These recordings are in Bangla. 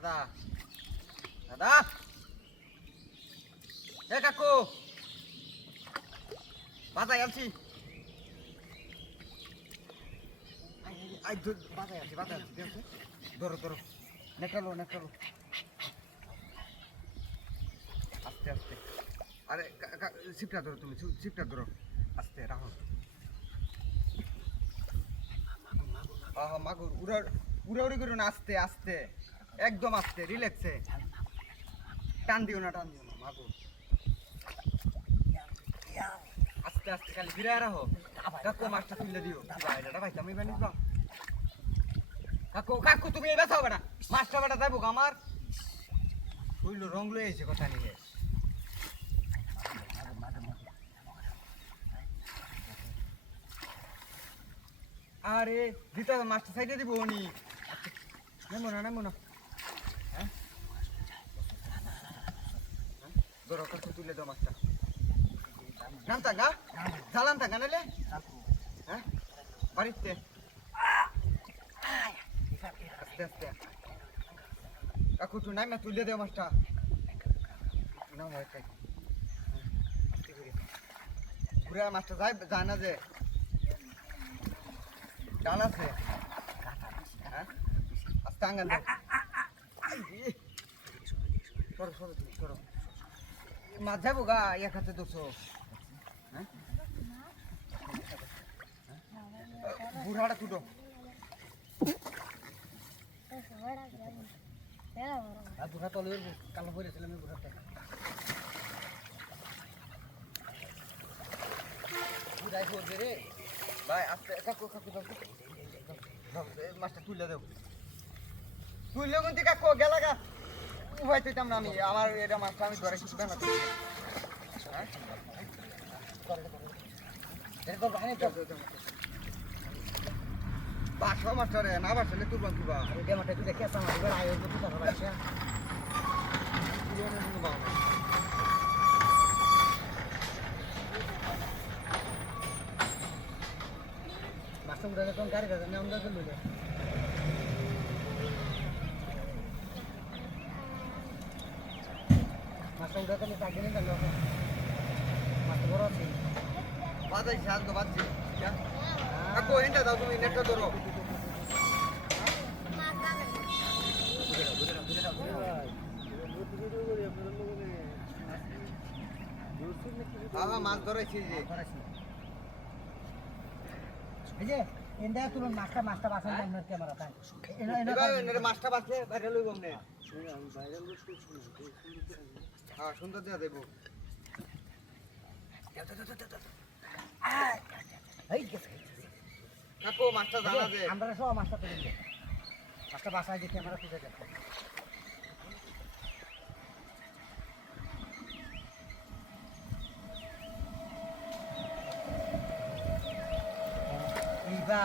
দাদা দাদা এ কাকু বাজায় আনছি বাজায় আনছি ঠিক আছে ধরো ধরো নেটালো আস্তে আস্তে আরে সিপটা ধরো তুমি সিপটা ধরো আস্তে রাখো মাগুর উড়াউড়ি করো না আস্তে আস্তে একদম আস্তে রিল্যাক্সে টান দিও না মাগুর আস্তে আস্তে খালি ফিরে রাখো কাকু মাছটা তুলে দিও এটা ভাই আমি বানিস কাকু তুমি এই ব্যথা হবে না মাছটা বাটা যাবো আমার শরীর রং লয়েছে কথা নিয়ে আরে দিতে হবে মাছটা সাইডে দিব উনি নেমো না হ্যাঁ ধরো কাকু তুলে দাও মাছটা নাম থাকা জ্বালান থাকা নাইলে হ্যাঁ বাড়িতে আস্তে আস্তে কাকু তুই নাইমা তুলে দেও মাছটা নাও আস্তে করে ঘুরে মাছটা যায় না যে ডাল আছে হ্যাঁ আস্তে আঙ্গান দাও সরো মাছ যাবো গা এক হাতে দুশো হ্যাঁ বুড়াটা তুটো বুড়া তলে কালো পরেছিলাম বুড়াটা বুড়াই করবে রে ভাই আস্তে কাকু মাছটা তুলে দেব তুললে কিন্তু কাকু গেলা গা উভয় তুইতাম না আমি আমার এটা মাছটা আমি ধরে কিছু না বাসা মাছটা রে না বাসলে তুলব কিবা মাছটা তুই দেখে আসা আমার আয় মাছটা উঠে তখন গাড়ি গাড়ি নাম দরকার লইলে মাছটা উঠে তাহলে তাকে নিয়ে গেল মাছটা বড় আছে বাজাই শান্ত বাজছে কাকু এন্টা দাও তুমি নেটটা ধরো মাছ ধরেছি যে এন্ডা তুমি মাছটা বাঁচাই আপনার ক্যামেরা তাই মাছটা বাঁচলে বাইরে লইব না হ্যাঁ সুন্দর দেওয়া দেবো কাকু মাছটা জানা যে আমরা সব মাছটা তুলে দেব মাছটা বাঁচাই যে ক্যামেরা তুলে দেব এইবা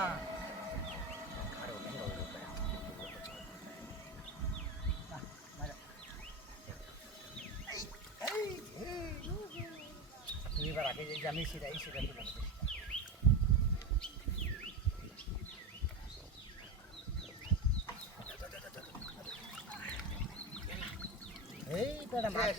এবার আগে যে আমি সেটা তুলে এই পেটা মাছ